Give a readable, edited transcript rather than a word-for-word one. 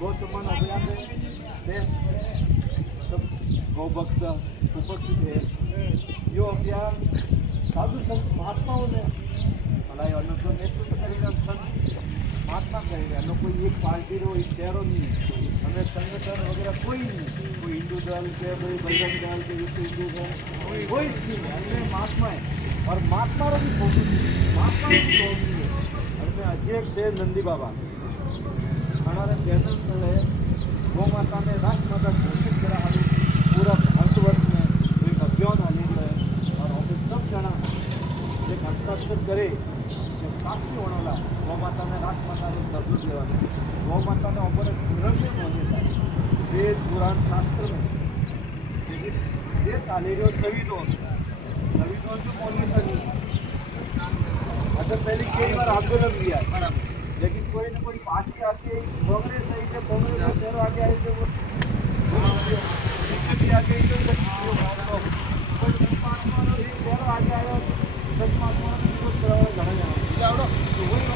गौ सम्मान अभियान में सब गौ भक्त उपस्थित है। यो अभियान साधु संत महात्माओं ने चलाया, तो नेतृत्व करेगा संत महात्मा करेगा। नो कोई एक पार्टी रो एक शहरों नहीं, हमें संगठन वगैरह कोई नहीं, कोई हिंदू दल के कोई बजरंग दल के विश्व हिंदू दल कोई स्कीम है। हमें महात्मा है और महात्मा रो भी फोकस है, महात्मा रो भी गौरव है। हमें अध्यक्ष है नंदी बाबा हमारे बैनर तले गौ माता ने राष्ट्रमाता घोषित करा हाल पूरा भारतवर्ष में एक अभियान आने है और हम सब जना एक हस्ताक्षर करे कि साक्षी होना गौ माता ने राष्ट्रमाता ने दर्जो देवा गौ माता ने ऊपर धर्म में मान्यता है वेद पुराण शास्त्र में देश आने जो संविधान संविधान तो मान्यता नहीं। अगर पहले कई बार आंदोलन किया बराबर, लेकिन कोई ना कोई पार्टी आके कांग्रेस आई है, कांग्रेस का शहर आगे आए थे वो बीजेपी आगे कोई संत महात्मा एक शहर आगे आया संत महात्मा ने विरोध कराया घड़ा जाना तो वही